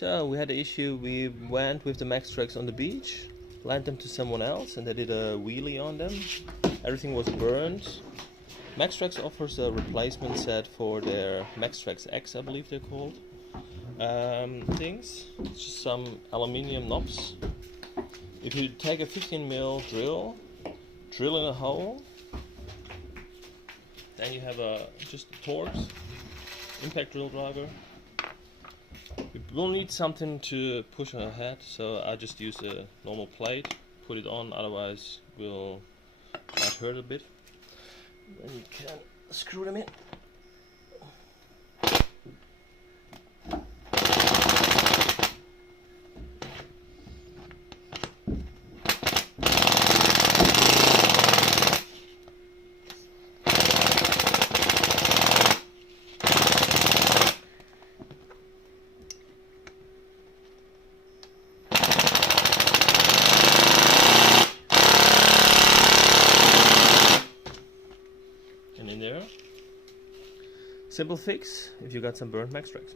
So we had an issue. We went with the Maxtrax on the beach, lent them to someone else, and they did a wheelie on them. Everything was burned. Maxtrax offers a replacement set for their Maxtrax X, I believe they're called. Things. It's just some aluminium knobs. If you take a 15mm drill in a hole, then you have just a Torx impact drill driver. You will need something to push ahead, so I just use a normal plate, put it on, otherwise might hurt a bit. Then you can screw them in. And in there, simple fix if you got some burnt Maxtrax.